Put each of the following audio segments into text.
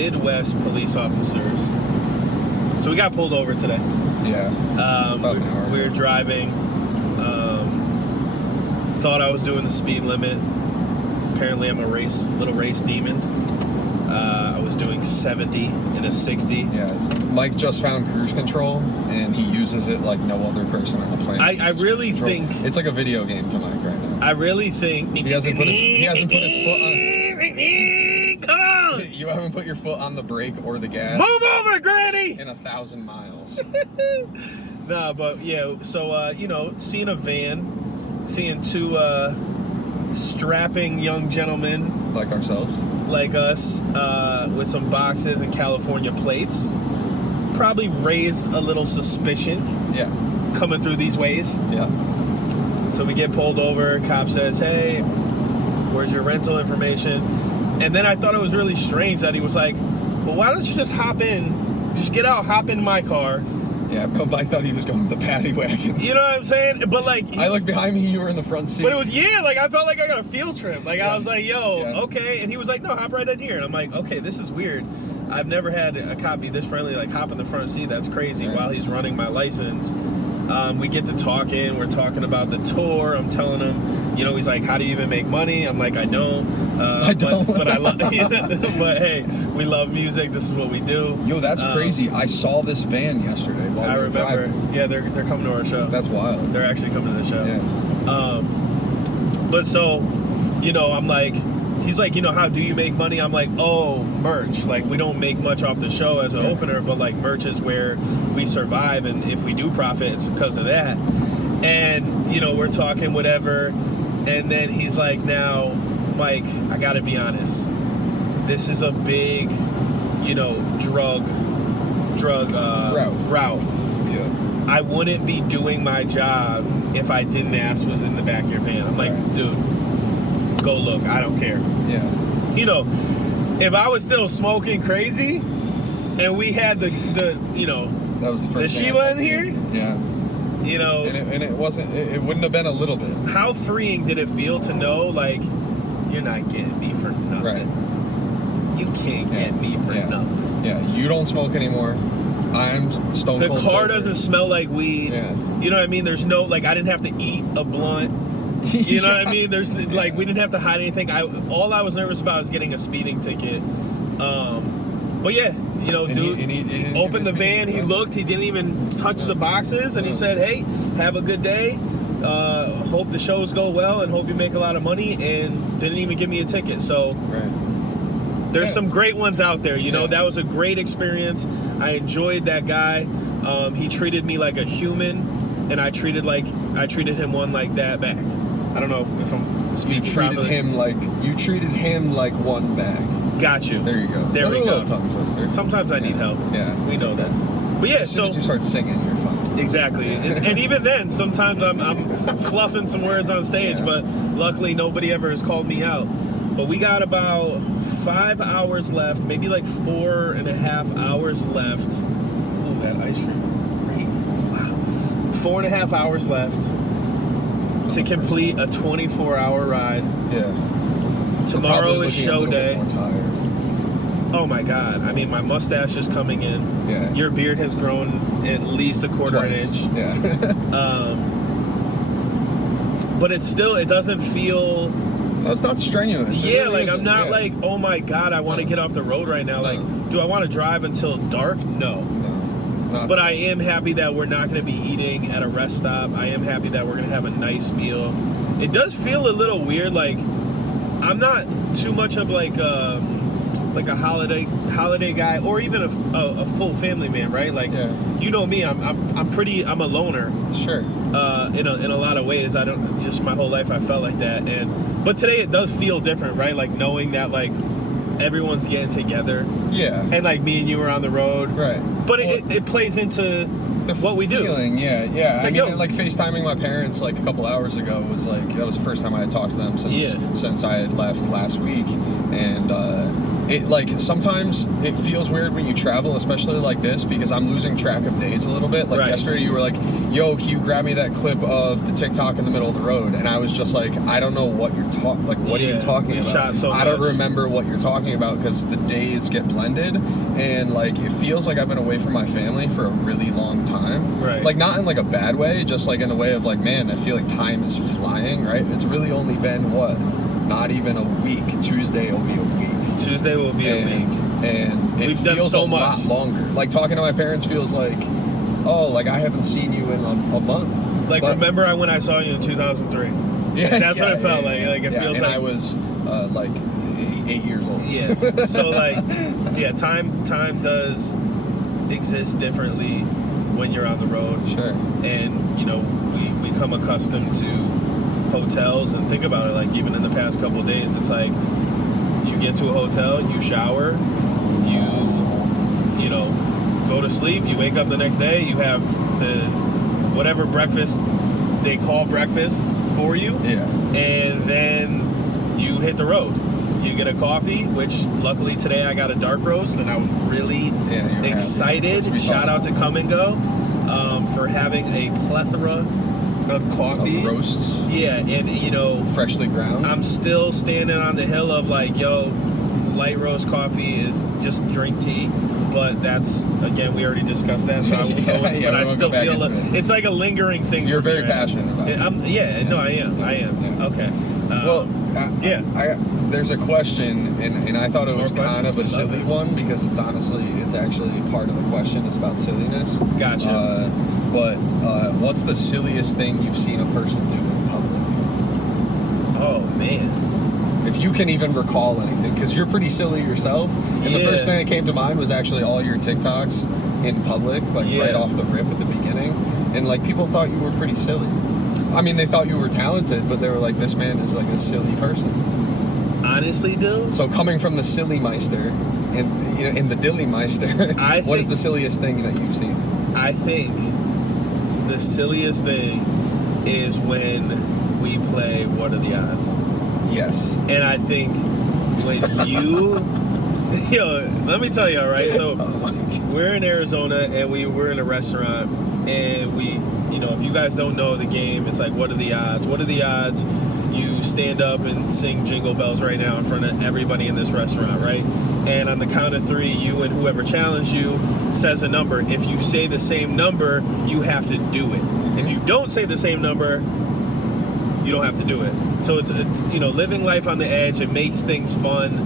Midwest police officers. So we got pulled over today. Yeah. We were driving. Thought I was doing the speed limit. Apparently, I'm a little race demon. I was doing 70 in a 60. Yeah, Mike just found cruise control, and he uses it like no other person on the planet. I really think it's like a video game to Mike right now. I really think he hasn't put his foot on. Come on! You haven't put your foot on the brake or the gas. Move over, Granny! In 1,000 miles. Nah, but yeah. So seeing a van, seeing two strapping young gentlemen like ourselves, like us, with some boxes and California plates, probably raised a little suspicion. Yeah. Coming through these ways. Yeah. So we get pulled over. Cop says, "Hey, where's your rental information?" And then I thought it was really strange that he was like, "Well, why don't you just hop in? Just get out, hop in my car." Yeah, but Mike thought he was going with the paddy wagon. You know what I'm saying? But like, I looked behind me, you were in the front seat. But it was, like I felt like I got a field trip. Like I was like, "Yo, okay," and he was like, "No, hop right in here." And I'm like, "Okay, this is weird. I've never had a cop be this friendly. Like hop in the front seat. That's crazy." Right. While he's running my license. We get to talking. We're talking about the tour. I'm telling him, he's like, "How do you even make money?" I'm like, "I don't." I don't. But I love. But hey, we love music. This is what we do. Yo, that's crazy. I saw this van yesterday while we were driving. Yeah, they're coming to our show. That's wild. They're actually coming to the show. Yeah. But so, I'm like, he's like, how do you make money? I'm like, oh, merch. Like, we don't make much off the show as an opener, but like merch is where we survive, and if we do profit, it's because of that. And we're talking whatever, and then he's like, "Now, Mike, I gotta be honest. This is a big, drug route. Yeah. I wouldn't be doing my job if I didn't ask what's in the back of your van." I'm like, "Dude, go look. I don't care." Yeah. If I was still smoking crazy, and we had the that was the first the Shiva in here, yeah. And it wasn't. It wouldn't have been a little bit. How freeing did it feel to know, like, you're not getting me for nothing. Right. You can't get me for nothing. Yeah. You don't smoke anymore. I'm stone cold. The car sober. doesn't smell like weed. Yeah. You know what I mean? There's no, like, I didn't have to eat a blunt. You know what I mean? There's like, we didn't have to hide anything. All I was nervous about was getting a speeding ticket. But yeah, dude, he opened the van, he looked, he didn't even touch the boxes, and he said, "Hey, have a good day. Hope the shows go well and hope you make a lot of money," and didn't even give me a ticket. So there's some great ones out there. That was a great experience. I enjoyed that guy. He treated me like a human, and I treated him one like that back. I don't know if I'm speaking properly. You treated him like one bag. Got you. There you go. There we go. Tongue twister. Sometimes I need help. Yeah. We know this. But yeah, as soon as you start singing, you're fine. Exactly. And even then, sometimes I'm fluffing some words on stage, but luckily nobody ever has called me out. But we got about 5 hours left, maybe like 4.5 hours left. Ooh, that ice cream. Great. Wow. 4.5 hours left to complete a 24-hour ride. Yeah. Tomorrow is show day. Oh my God. I mean, my mustache is coming in. Yeah. Your beard has grown at least a quarter inch. Yeah. But it doesn't feel... It's not strenuous. Yeah, really I'm not like, oh my God, I want to get off the road right now. Like, do I want to drive until dark? No. But I am happy that we're not going to be eating at a rest stop. I am happy that we're going to have a nice meal. It does feel a little weird. Like, I'm not too much of like a holiday guy, or even a full family man, right? Like, you know me, I'm a loner. Sure. In a lot of ways, my whole life I felt like that, but today it does feel different, right? Like knowing that like everyone's getting together. Yeah. And like me and you were on the road. Right. But it plays into what we do. Yeah. It's like, like FaceTiming my parents like a couple hours ago was like, that was the first time I had talked to them since I had left last week, and it like sometimes it feels weird when you travel, especially like this, because I'm losing track of days a little bit. Like yesterday you were like, yo, can you grab me that clip of the TikTok in the middle of the road? And I was just like, I don't know what you're talking, like what are you talking about? I don't remember what you're talking about, because the days get blended, and like it feels like I've been away from my family for a really long time. Right. Like not in like a bad way, just like in a way of like, man, I feel like time is flying, right? It's really only been what? Not even a week. Tuesday will be a week. Tuesday will be a week. And it feels a lot longer. Like talking to my parents feels like, oh, like I haven't seen you in a month. Like, remember when I saw you in 2003? Yeah, that's what it felt like. Like it feels like I was like 8 years old. Yes. So like, yeah, time does exist differently when you're on the road. Sure. And you know, we come accustomed to hotels, and think about it, like even in the past couple of days, it's like you get to a hotel, you shower, you know, go to sleep, you wake up the next day, you have the whatever breakfast they call breakfast for you, and then you hit the road. You get a coffee, which luckily today I got a dark roast, and I was really excited. Shout out to Come and Go for having a plethora of coffee, of roasts, and you know, freshly ground. I'm still standing on the hill of like, yo, light roast coffee is just drink tea, but that's, again, we already discussed that, so I won't go in, but I still feel it's like a lingering thing. You're very passionate about it. No, I am. Yeah. Okay. There's a question, and I thought it was kind of a silly one, because it's actually part of the question is about silliness. Gotcha. But what's the silliest thing you've seen a person do in public? Oh, man. If you can even recall anything, because you're pretty silly yourself. And the first thing that came to mind was actually all your TikToks in public, like right off the rip at the beginning. And like people thought you were pretty silly. I mean, they thought you were talented, but they were like, this man is like a silly person. Honestly, dude. So coming from the silly meister and in the dilly meister, what is the silliest thing that you've seen? I think the silliest thing is when we play What Are the Odds? Yes. And I think when let me tell you, all right? So we're in Arizona, and we're in a restaurant, and if you guys don't know the game, it's like, what are the odds? What are the odds you stand up and sing Jingle Bells right now in front of everybody in this restaurant, right? And on the count of three, you and whoever challenged you says a number. If you say the same number, you have to do it. If you don't say the same number, you don't have to do it. So it's living life on the edge. It makes things fun.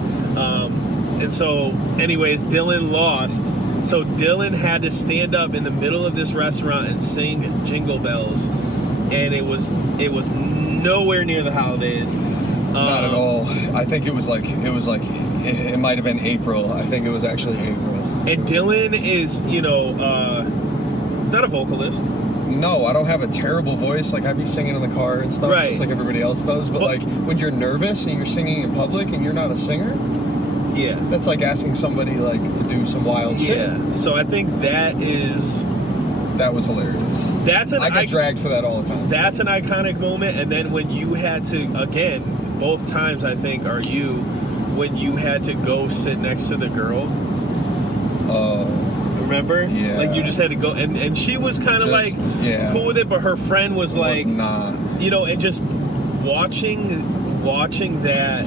And so, anyways, Dylan lost. So Dylan had to stand up in the middle of this restaurant and sing Jingle Bells, and it was nowhere near the holidays. Not at all. I think it might have been April. I think it was actually April. And Dylan is, he's not a vocalist. No, I don't have a terrible voice. Like, I'd be singing in the car and stuff, just like everybody else does. But like, when you're nervous and you're singing in public and you're not a singer, that's like asking somebody like to do some wild shit. Yeah, so I think that was hilarious. I get dragged for that all the time. That's an iconic moment. And then when you had to, again, both times I think when you had to go sit next to the girl. Remember? Yeah. Like, you just had to go, and she was kind of like cool with it, but her friend was like, not. And just watching that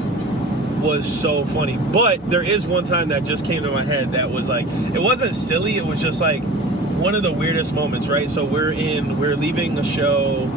was so funny. But there is one time that just came to my head that was like, it wasn't silly, it was just like one of the weirdest moments, right? So we're leaving a show,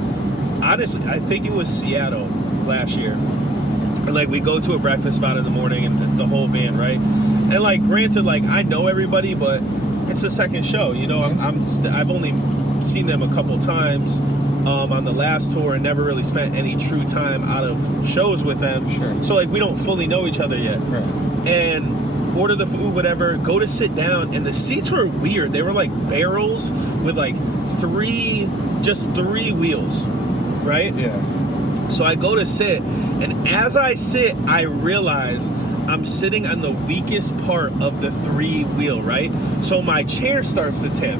honestly, I think it was Seattle last year. And like, we go to a breakfast spot in the morning, and it's the whole band, right? And like, granted, like, I know everybody, but it's the second show, I've only seen them a couple times on the last tour, and never really spent any true time out of shows with them. Sure. So like, we don't fully know each other yet. Right. And order the food, whatever, go to sit down, and the seats were weird. They were like barrels with like three wheels, right? Yeah. So I go to sit, and as I sit, I realize I'm sitting on the weakest part of the three wheel, right? So my chair starts to tip,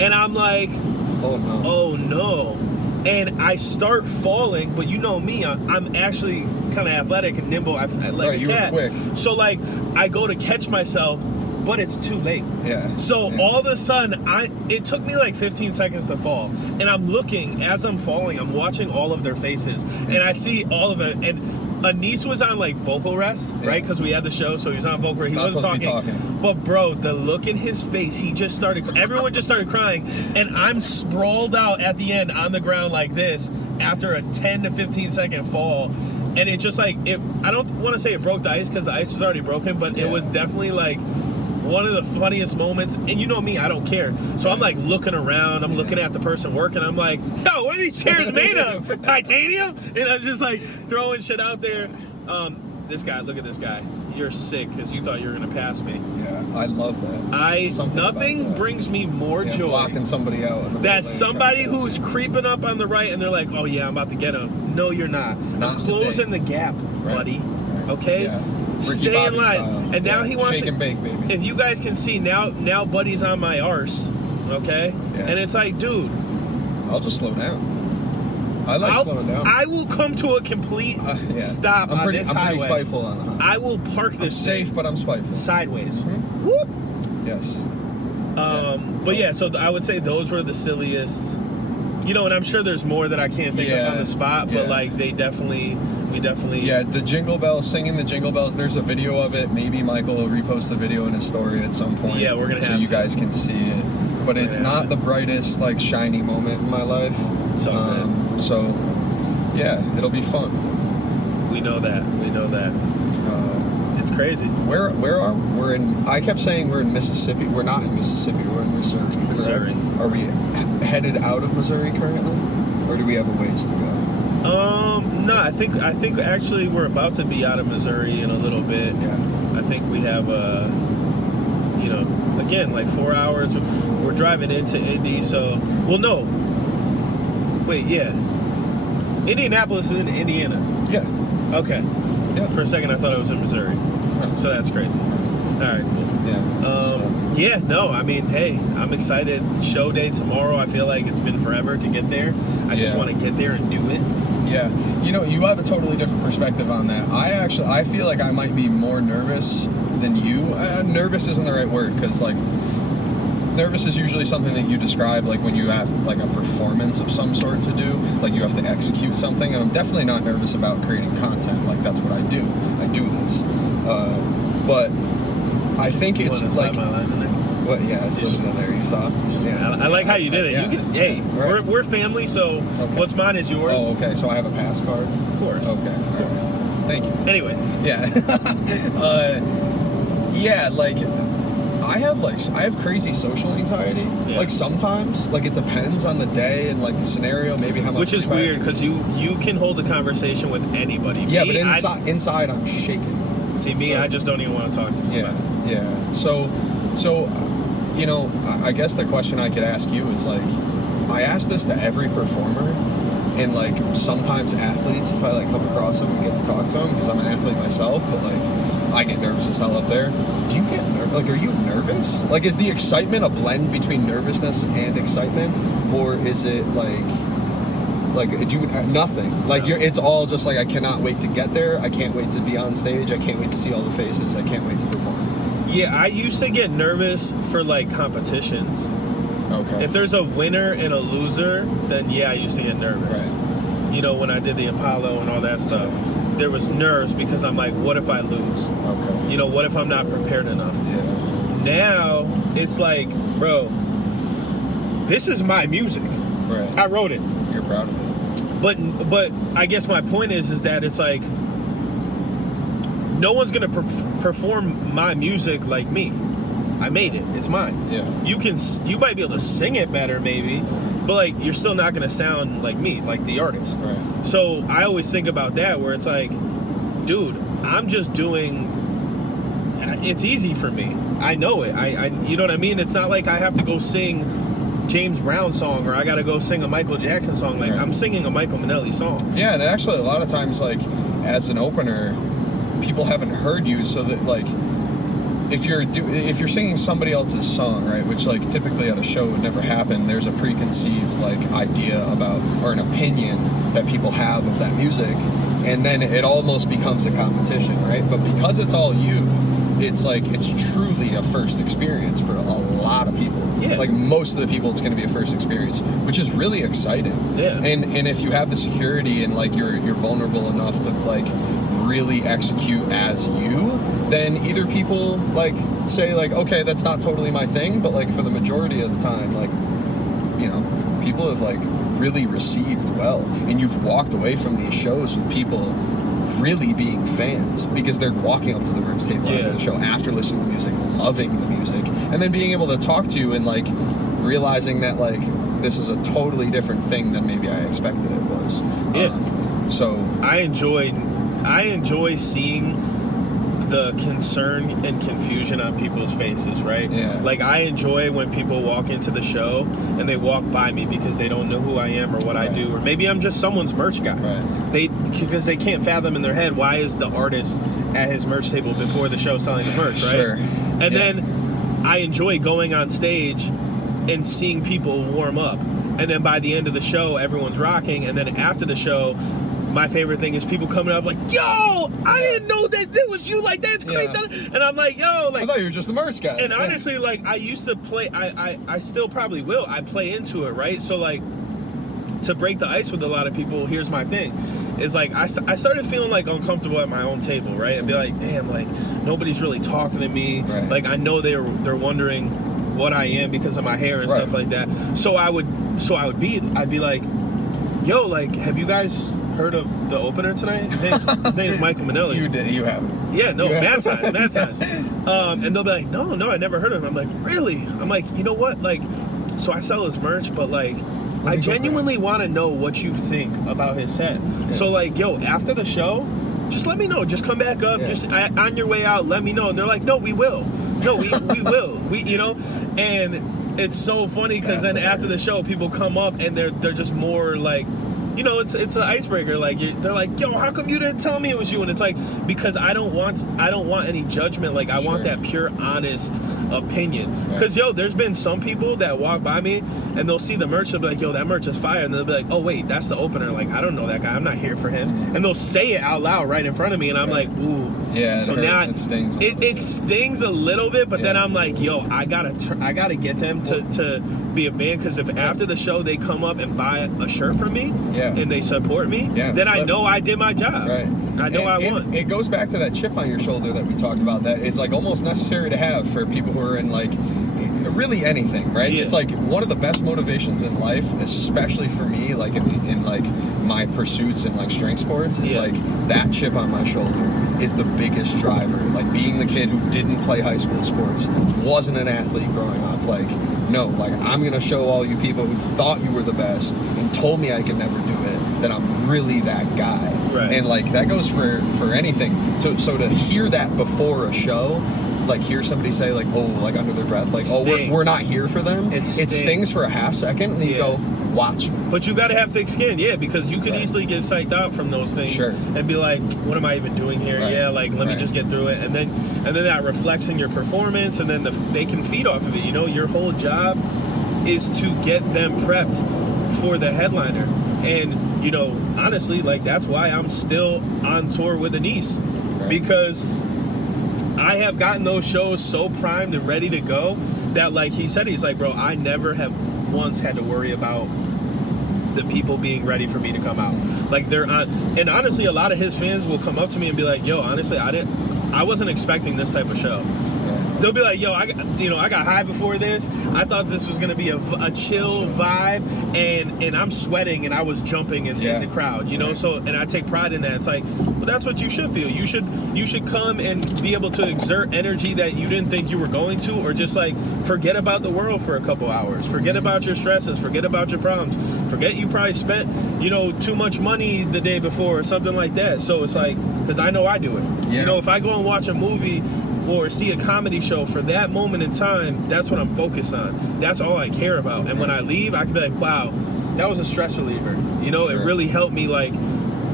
and I'm like, oh no. and I start falling, but you know me, I'm actually kind of athletic and nimble. I like a cat. You were quick. So like I go to catch myself, but it's too late. Yeah. So all of a sudden, it took me like 15 seconds to fall, and I'm looking as I'm falling. I'm watching all of their faces, and I see all of it. And Anise was on like vocal rest, right? Because we had the show, so he was on vocal rest. He wasn't talking. But bro, the look in his face, everyone just started crying, and I'm sprawled out at the end on the ground like this after a 10 to 15 second fall. And it just like, I don't want to say it broke the ice because the ice was already broken, but it was definitely like one of the funniest moments. And you know me, I don't care. So I'm like looking around, I'm looking at the person working, I'm like, yo, what are these chairs made of? Titanium? And I'm just like throwing shit out there. This guy, look at this guy. You're sick because you thought you were gonna pass me. Yeah, I love that. Nothing brings me more joy blocking somebody out. That's somebody who's creeping up on the right and they're like, oh yeah, I'm about to get him. No, you're not. I'm closing the gap, buddy. Okay? Yeah. Stay in line. Style. And now he wants shake and bake, baby. If you guys can see, now Buddy's on my arse. Okay? Yeah. And it's like, dude, I'll just slow down. I like slowing down. I will come to a complete stop on this highway. I'm pretty spiteful on the highway. I will park this safe, but I'm spiteful. Sideways. Mm-hmm. Whoop! Yes. But yeah, so I would say those were the silliest. You know, and I'm sure there's more that I can't think of on the spot, but like we definitely. Yeah, the jingle bells, singing the jingle bells. There's a video of it. Maybe Michael will repost the video in his story at some point. Yeah, we're gonna have so you guys can see it. But it's not the brightest, like, shiny moment in my life. So yeah, it'll be fun. We know that. It's crazy. Where are we? We're in. I kept saying we're in Mississippi. We're not in Mississippi. We're in Missouri. Correct? Are we headed out of Missouri currently, or do we have a ways to go? No, I think actually we're about to be out of Missouri in a little bit. Yeah. I think we have again, like 4 hours. We're driving into Indy, so no. Wait, yeah. Indianapolis is in Indiana. Yeah. Okay. Yeah. For a second I thought it was in Missouri. So that's crazy. All right, cool. Yeah. Yeah, no, I mean, hey, I'm excited. Show day tomorrow. I feel like it's been forever to get there. I just want to get there and do it. Yeah. You know, you have a totally different perspective on that. I feel like I might be more nervous than you. Nervous isn't the right word, because, like, nervous is usually something that you describe, like, when you have, like, a performance of some sort to do. Like, you have to execute something. And I'm definitely not nervous about creating content. Like, that's what I do. I do this. But I think it's like... What? Yeah, I slipped it in there. You saw? Yeah, I like how you did it. Yeah. You can. Hey, we're family, so what's mine is yours. Oh, okay. So I have a pass card. Of course. Okay. All right. Thank you. Anyways. Yeah. Yeah. Like, I have crazy social anxiety. Yeah. Like, sometimes, like, it depends on the day and, like, the scenario. Maybe how much. Which is weird because you can hold a conversation with anybody. Yeah, but inside I'm shaking. See me, I just don't even want to talk to somebody. Yeah. So. You know, I guess the question I could ask you is, like, I ask this to every performer, and, like, sometimes athletes, if I, like, come across them and get to talk to them, because I'm an athlete myself, but, like, I get nervous as hell up there. Do you get like, are you nervous? Like, is the excitement a blend between nervousness and excitement, or is it, like do you nothing? Like, it's all just, like, I cannot wait to get there, I can't wait to be on stage, I can't wait to see all the faces, I can't wait to perform. Yeah, I used to get nervous for, like, competitions. Okay. If there's a winner and a loser, then yeah, I used to get nervous. Right. You know, when I did the Apollo and all that stuff, there was nerves because I'm like, what if I lose? Okay. You know, what if I'm not prepared enough? Yeah. Now, it's like, bro, this is my music. Right. I wrote it. You're proud of it. But I guess my point is that it's like, no one's gonna perform my music like me. I made it. It's mine. Yeah. You might be able to sing it better, maybe, but, like, you're still not gonna sound like me, like the artist. Right. So I always think about that, where it's like, dude, I'm just doing. It's easy for me. I know it. I you know what I mean? It's not like I have to go sing James Brown song or I gotta go sing a Michael Jackson song. Like, I'm singing a Michael Minnelli song. Yeah, and actually a lot of times, like, as an opener, people haven't heard you, so that, like, if you're singing somebody else's song, right, which like typically at a show would never happen, there's a preconceived like idea about, or an opinion that people have of that music, and then it almost becomes a competition, right? But because it's all you, it's like, it's truly a first experience for a lot of people. Yeah. Like most of the people, it's going to be a first experience, which is really exciting. Yeah. And if you have the security and like you're vulnerable enough to like really execute as you, then either people like say like, okay, that's not totally my thing, but like for the majority of the time, like, you know, people have like really received well, and you've walked away from these shows with people really being fans because they're walking up to the merch table after the show, after listening to the music, loving the music, and then being able to talk to you and like realizing that like this is a totally different thing than maybe I expected it was. So I enjoy seeing the concern and confusion on people's faces, right? Yeah. Like I enjoy when people walk into the show and they walk by me because they don't know who I am or what I do, or maybe I'm just someone's merch guy. Because they can't fathom in their head, why is the artist at his merch table before the show selling the merch, right? Sure. And then I enjoy going on stage and seeing people warm up, and then by the end of the show everyone's rocking, and then after the show my favorite thing is people coming up like, yo, I didn't know that was you, like that's great. And I'm like, yo, like I thought you were just the merch guy. And honestly, like I used to play, I still probably will, I play into it, right? So like to break the ice with a lot of people, here's my thing, is like I started feeling like uncomfortable at my own table, right? And be like, damn, like nobody's really talking to me, like I know they're wondering what I am because of my hair and stuff like that. So I'd be like, yo, like, have you guys heard of the opener tonight? His name is Michael Manelli. You haven't. Yeah, no, mad times. And they'll be like, no, I never heard of him. I'm like, really? I'm like, you know what? Like, so I sell his merch, but like, I genuinely want to know what you think about his set. Yeah. So like, yo, after the show, just let me know. Just come back up. Just on your way out, let me know. And they're like, no, we will. No, we will. We, you know, and it's so funny because then after the show, people come up and they're just more like, you know, it's an icebreaker. Like they're like, yo, how come you didn't tell me it was you? And it's like, because I don't want any judgment. Like I want that pure, honest opinion. Because yo, there's been some people that walk by me and they'll see the merch, they'll be like, yo, that merch is fire, and they'll be like, oh wait, that's the opener. Like I don't know that guy. I'm not here for him. And they'll say it out loud right in front of me, and I'm like, ooh. Yeah. So now it stings. It stings a little bit, but then I'm like, yo, I gotta get them to be a fan, because if after the show they come up and buy a shirt from me, and they support me, then I know I did my job. Right. I know I won. It goes back to that chip on your shoulder that we talked about, that is like almost necessary to have for people who are in like really anything, right? It's like one of the best motivations in life, especially for me, like in like my pursuits in like strength sports, is like that chip on my shoulder is the biggest driver. Like being the kid who didn't play high school sports, wasn't an athlete growing up, like no, like I'm gonna show all you people who thought you were the best and told me I could never do it, that I'm really that guy. Right. And like that goes for anything. So to hear that before a show, like hear somebody say like, oh, like under their breath, like, oh, we're not here for them. It stings for a half second, and then you go, watch me. But you got to have thick skin, because you could easily get psyched out from those things and be like, what am I even doing here? Like let me just get through it, and then that reflects in your performance, and then they can feed off of it. You know, your whole job is to get them prepped for the headliner, and you know, honestly, like that's why I'm still on tour with Anise, because I have gotten those shows so primed and ready to go that, like he said, he's like, bro, I never have once had to worry about the people being ready for me to come out. Like they're on, and honestly, a lot of his fans will come up to me and be like, yo, honestly, I wasn't expecting this type of show. They'll be like, yo, I got high before this. I thought this was gonna be a chill vibe, and I'm sweating and I was jumping in the crowd, you know. So, and I take pride in that. It's like, well, that's what you should feel. You should come and be able to exert energy that you didn't think you were going to, or just like forget about the world for a couple hours. Forget about your stresses. Forget about your problems. Forget you probably spent, you know, too much money the day before or something like that. So it's like, because I know I do it. You know, if I go and watch a movie or see a comedy show, for that moment in time, that's what I'm focused on. That's all I care about. And when I leave, I can be like, wow, that was a stress reliever. You know, it really helped me like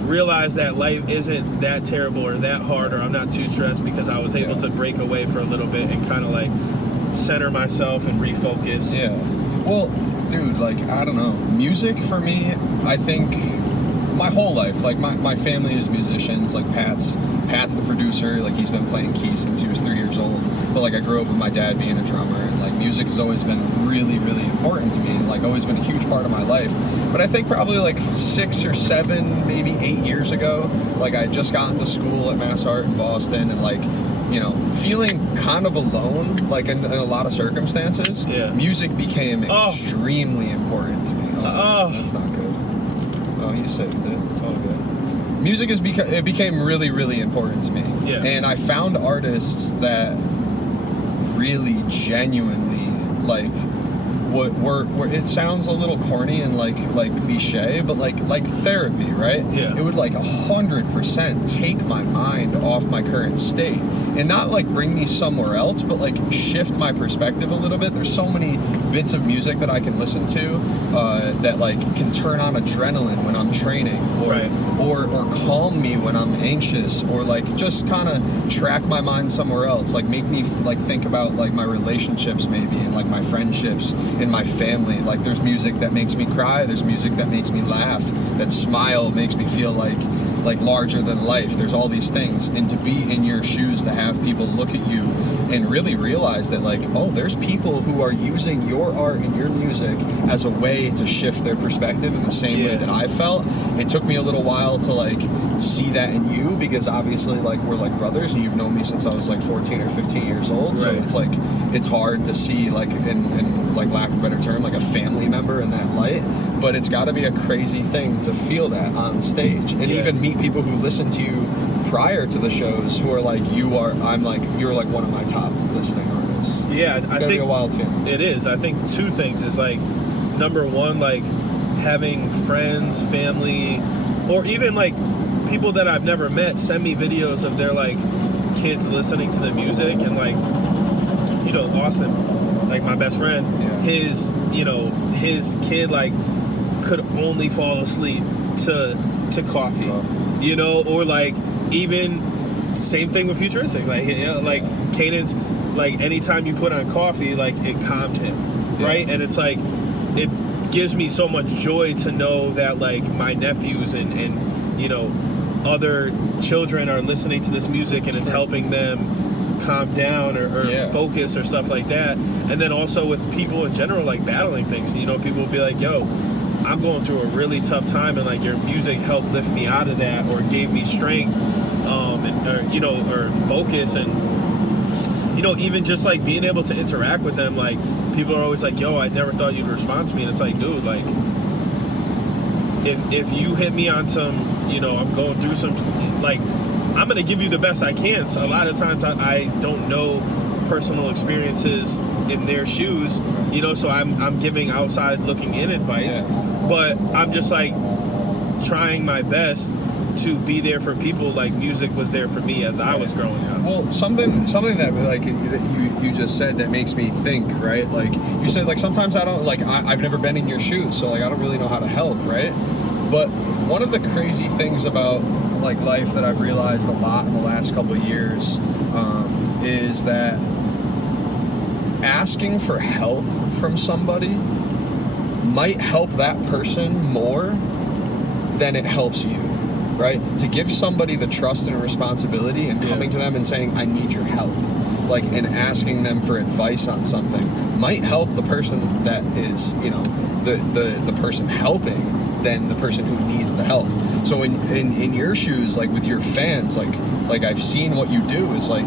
realize that life isn't that terrible or that hard, or I'm not too stressed, because I was able to break away for a little bit and kind of like center myself and refocus. Yeah. Well, dude, like, I don't know. Music for me, I think my whole life, like my family is musicians. Like Pat's the producer. Like, he's been playing keys since he was 3 years old. But like, I grew up with my dad being a drummer, and like music has always been really, really important to me, and like always been a huge part of my life. But I think probably like 6 or 7, maybe 8 years ago, like I had just gotten to school at Mass Art in Boston, and like, you know, feeling kind of alone, like in a lot of circumstances. Yeah. Music became extremely important to me. That's not good. Oh, you saved it. It's all good. Music it became really, really important to me. Yeah. And I found artists that really genuinely, like, were it sounds a little corny and like cliche, but like therapy, right? Yeah. It would like 100% take my mind off my current state, and not like bring me somewhere else, but like shift my perspective a little bit. There's so many bits of music that I can listen to that like can turn on adrenaline when I'm training, or calm me when I'm anxious, or like just kind of track my mind somewhere else, like make me like think about like my relationships maybe, and like my friendships and my family. Like, there's music that makes me cry, there's music that makes me laugh, that smile makes me feel like larger than life. There's all these things, and to be in your shoes, to have people look at you and really realize that like, oh, there's people who are using your art and your music as a way to shift their perspective in the same way that I felt. It took me a little while to like see that in you, because obviously like we're like brothers, and you've known me since I was like 14 or 15 years old. So it's like, it's hard to see like in like lack of a better term, like a family member in that light. But it's got to be a crazy thing to feel that on stage, and even meet people who listen to you prior to the shows who are like, you're like one of my top listening artists. Yeah, it's gotta be a wild feeling. It is. I think two things is like, number one, like having friends, family, or even like people that I've never met send me videos of their like kids listening to the music, and like, you know, Austin, like my best friend, his kid like could only fall asleep to coffee, you know, or like even same thing with Futuristic, like Cadence, like anytime you put on coffee, like it calmed him, right? And it's like, it gives me so much joy to know that like my nephews and you know, other children are listening to this music, and it's helping them calm down or focus or stuff like that. And then also with people in general, like battling things, you know, people will be like, yo, I'm going through a really tough time, and like your music helped lift me out of that, or gave me strength, or focus. And you know, even just like being able to interact with them, like people are always like, yo, I never thought you'd respond to me. And it's like, dude, like if you hit me on some, you know, I'm going through some, like, I'm gonna give you the best I can. So a lot of times I don't know personal experiences in their shoes, you know, so I'm giving outside looking in advice, but I'm just like trying my best to be there for people like music was there for me as I was growing up. Well, something that like that you just said that makes me think, right? Like you said, like sometimes I don't, like I've never been in your shoes, so like I don't really know how to help, right? But one of the crazy things about like life that I've realized a lot in the last couple of years is that asking for help from somebody might help that person more than it helps you, right? To give somebody the trust and responsibility and coming to them and saying, I need your help, like, and asking them for advice on something might help the person that is, you know, the person helping than the person who needs the help. So in your shoes, like with your fans, like I've seen what you do is like,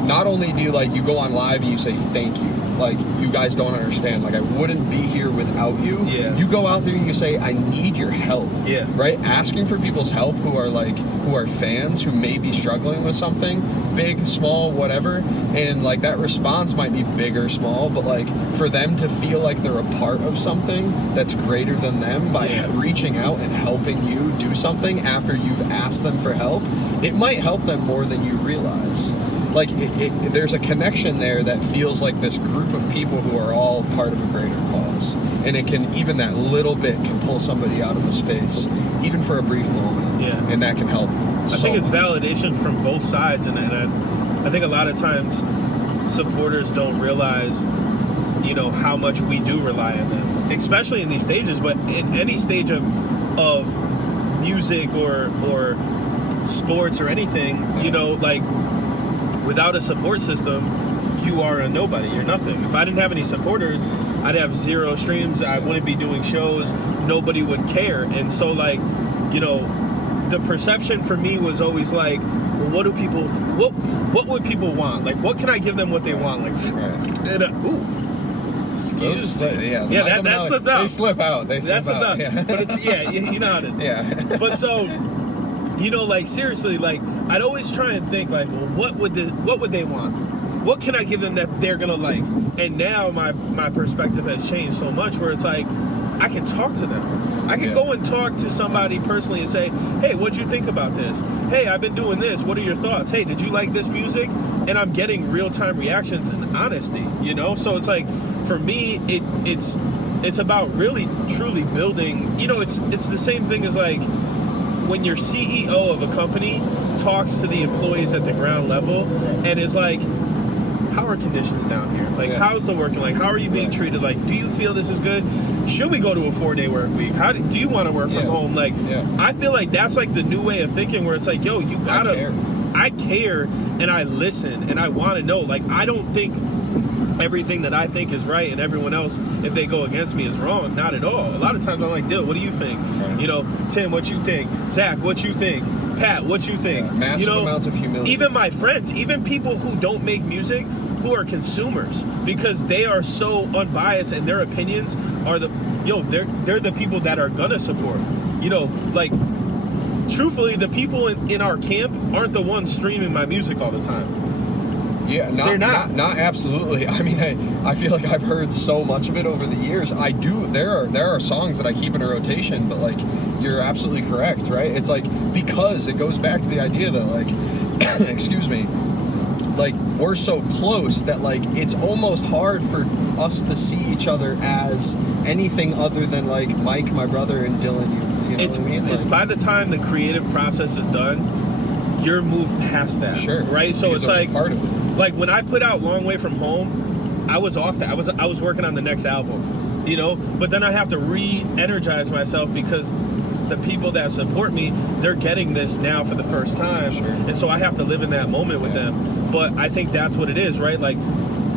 not only do you like, you go on live and you say thank you, like you guys don't understand, like I wouldn't be here without you. You go out there and you say, I need your help. Right? Asking for people's help who are fans, who may be struggling with something, big, small, whatever, and like that response might be big or small, but like for them to feel like they're a part of something that's greater than them by reaching out and helping you do something after you've asked them for help, it might help them more than you realize. like there's a connection there that feels like this group of people who are all part of a greater cause, and it can, even that little bit can pull somebody out of a space, even for a brief moment. Yeah, and that can help. I think it's validation from both sides, and I think a lot of times supporters don't realize, you know, how much we do rely on them, especially in these stages, but in any stage of music or sports or anything, you know, like without a support system, you are a nobody. You're nothing. If I didn't have any supporters, I'd have 0 streams. I wouldn't be doing shows. Nobody would care. And so, like, you know, the perception for me was always like, well, what would people want? Like, what can I give them what they want? Like, excuse me. Yeah, that slipped out. They slip out. That slipped out. Yeah. But it's, you know how it is. Yeah. But so, you know, like, seriously, like, I'd always try and think, like, well, what would they want? What can I give them that they're gonna like? And now my perspective has changed so much, where it's like, I can talk to them. I can go and talk to somebody personally and say, hey, what'd you think about this? Hey, I've been doing this. What are your thoughts? Hey, did you like this music? And I'm getting real-time reactions and honesty, you know? So it's like, for me, it's about really, truly building, you know, it's the same thing as like, when your CEO of a company talks to the employees at the ground level and is like, how are conditions down here? Like, how's the working? Like, how are you being treated? Like, do you feel this is good? Should we go to a 4-day work week? Do you want to work from home? Like, I feel like that's like the new way of thinking, where it's like, yo, you gotta, I care and I listen and I want to know. Like, I don't think everything that I think is right and everyone else, if they go against me, is wrong. Not at all. A lot of times I'm like, Dill, what do you think? Right. You know, Tim, what you think? Zach, what you think? Pat, what you think? Massive amounts of humility. Even my friends, even people who don't make music, who are consumers, because they are so unbiased and their opinions are they're the people that are gonna support. You know, like, truthfully, the people in our camp aren't the ones streaming my music all the time. Yeah, not absolutely. I mean, I feel like I've heard so much of it over the years. I do. There are songs that I keep in a rotation, but like, you're absolutely correct, right? It's like, because it goes back to the idea that, like, excuse me, like, we're so close that, like, it's almost hard for us to see each other as anything other than like Mike, my brother, and Dylan. You know what I mean? It's by the time the creative process is done, you're moved past that. Sure. Right? So because it's like part of it. Like, when I put out Long Way From Home, I was off that. I was working on the next album, you know? But then I have to re-energize myself, because the people that support me, they're getting this now for the first time. Sure. And so I have to live in that moment with them. But I think that's what it is, right? Like,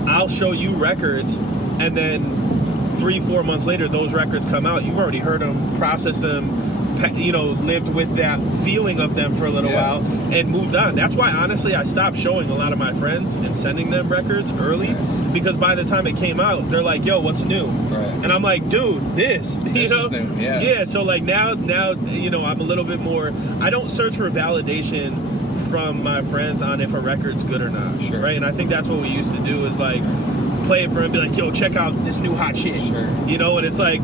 I'll show you records, and then 3-4 months later, those records come out. You've already heard them, processed them, you know, lived with that feeling of them for a little while, and moved on. That's why, honestly, I stopped showing a lot of my friends and sending them records early, because by the time it came out, they're like, yo, what's new? And I'm like, dude, this you know? Is new. Yeah, so like, now, you know, I'm a little bit more, I don't search for validation from my friends on if a record's good or not. Sure. Right? And I think that's what we used to do, is like, play it for them, be like, yo, check out this new hot shit. Sure. You know, and it's like,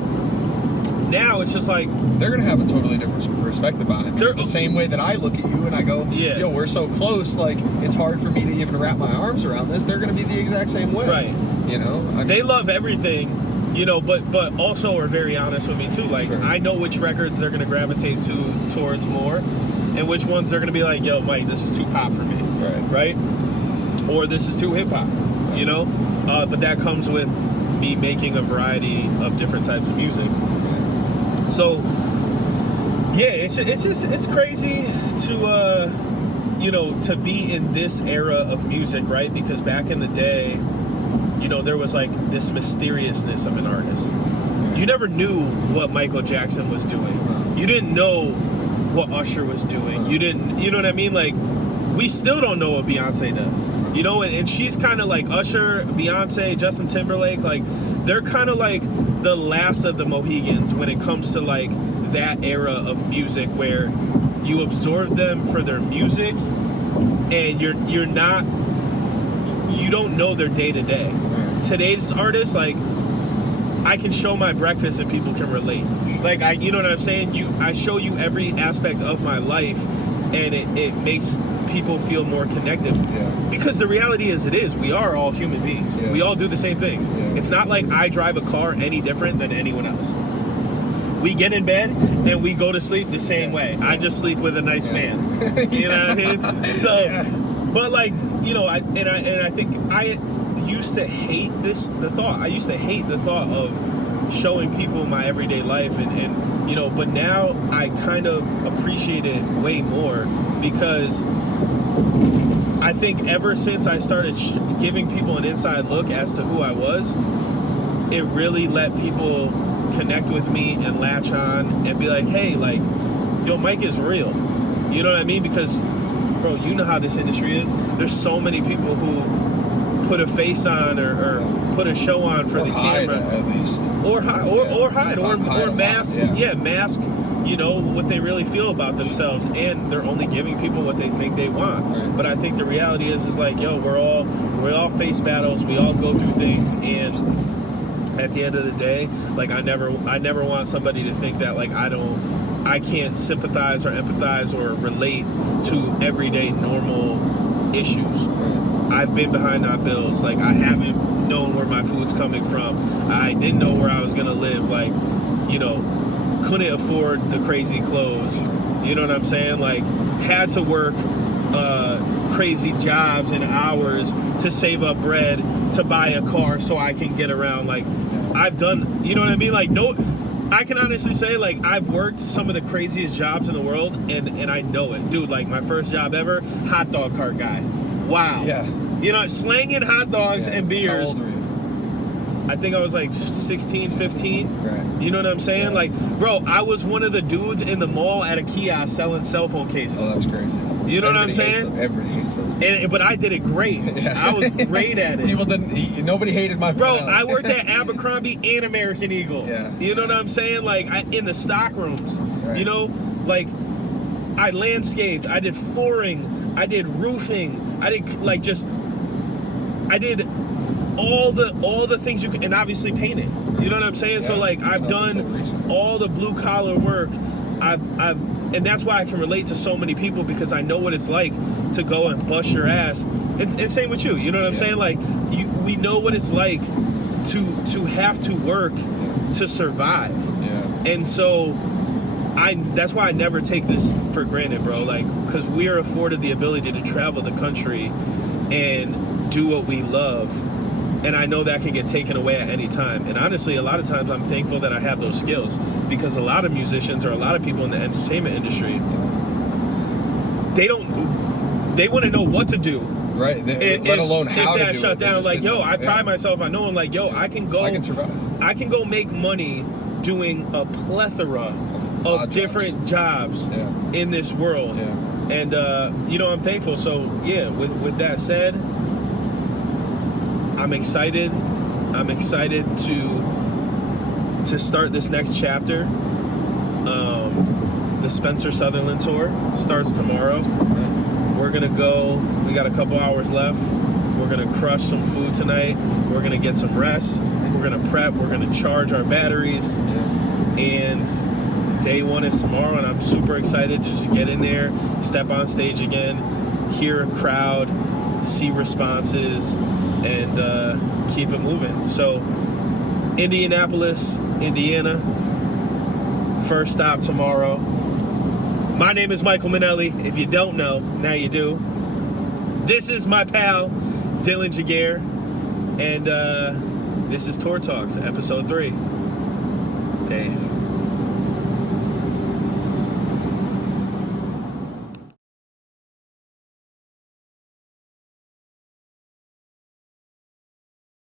now it's just like, they're gonna have a totally different perspective on it. The same way that I look at you and I go, yo, we're so close, like, it's hard for me to even wrap my arms around this. They're gonna be the exact same way. Right. You know? I mean, they love everything, you know, but also are very honest with me too. Like, I know which records they're gonna gravitate towards more, and which ones they're gonna be like, yo, Mike, this is too pop for me. Right? Or this is too hip hop, you know? But that comes with me making a variety of different types of music. So, yeah, it's crazy to, you know, to be in this era of music, right? Because back in the day, you know, there was like this mysteriousness of an artist. You never knew what Michael Jackson was doing. You didn't know what Usher was doing. You know what I mean? Like, we still don't know what Beyonce does. You know, and she's kind of like Usher, Beyonce, Justin Timberlake, like, they're kind of like the last of the Mohegans when it comes to like that era of music, where you absorb them for their music, and you don't know their day to day. Today's artists, like, I can show my breakfast and people can relate. Like, you know what I'm saying? I show you every aspect of my life, and it makes people feel more connected. Because the reality is, we are all human beings. We all do the same things. It's not like I drive a car any different than anyone else. We get in bed and we go to sleep the same way. I just sleep with a nice fan. You know what I mean? So, but like, you know, I think I used to hate the thought. I used to hate the thought of showing people my everyday life, and you know, but now I kind of appreciate it way more, because I think ever since I started giving people an inside look as to who I was, it really let people connect with me and latch on and be like, hey, like, yo, Mike is real. You know what I mean? Because, bro, you know how this industry is. There's so many people who put a face on or put a show on for the camera, at least, or hide or mask, mask, you know, what they really feel about themselves, and they're only giving people what they think they want. But I think the reality is like, yo, we all face battles, we all go through things, and at the end of the day, like, I never want somebody to think that like I can't sympathize or empathize or relate to everyday normal issues. I've been behind on bills. Like, I haven't known where my food's coming from. I didn't know where I was gonna live. Like, you know, couldn't afford the crazy clothes. You know what I'm saying? Like, had to work crazy jobs and hours to save up bread to buy a car so I can get around. Like, I've done, you know what I mean? Like, no, I can honestly say, like, I've worked some of the craziest jobs in the world, and I know it. Dude, like, my first job ever, hot dog cart guy. Wow. Yeah. You know, slanging hot dogs and beers. How old were you? I think I was like 16, 15. Right. You know what I'm saying? Yeah. Like, bro, I was one of the dudes in the mall at a kiosk selling cell phone cases. Oh, that's crazy. You know what I'm saying? Everybody hates those. But I did it great. I was great at it. People didn't. Nobody hated my. Bro, I worked at Abercrombie and American Eagle. Yeah. You know what I'm saying? Like, in the stock rooms. Right. You know, like, I landscaped. I did flooring. I did roofing. I did like just. I did all the things you can, and obviously painting. You know what I'm saying? Yeah. So like, I've done all the blue collar work. And that's why I can relate to so many people, because I know what it's like to go and bust your ass. And same with you. You know what I'm saying? Like, we know what it's like to have to work to survive. Yeah. And so that's why I never take this for granted, bro. Like, because we are afforded the ability to travel the country and do what we love, and I know that can get taken away at any time. And honestly, a lot of times I'm thankful that I have those skills, because a lot of musicians or a lot of people in the entertainment industry, they wouldn't know what to do. Right. Let alone how to do it. If that shut down, like, yo, I pride myself on knowing, like, yo, I can survive. I can go make money doing a plethora of different jobs in this world. Yeah. And you know, I'm thankful. So yeah, with that said, I'm excited. I'm excited to start this next chapter. The Spencer Sutherland tour starts tomorrow. We're gonna go. We got a couple hours left. We're gonna crush some food tonight. We're gonna get some rest. We're gonna prep. We're gonna charge our batteries. And day one is tomorrow, and I'm super excited to just get in there, step on stage again, hear a crowd, see responses, and keep it moving. So, Indianapolis, Indiana, first stop tomorrow. My name is Michael Minelli. If you don't know, now you do. This is my pal, Dylan Jaguar, and this is Tour Talks, episode 3. Peace.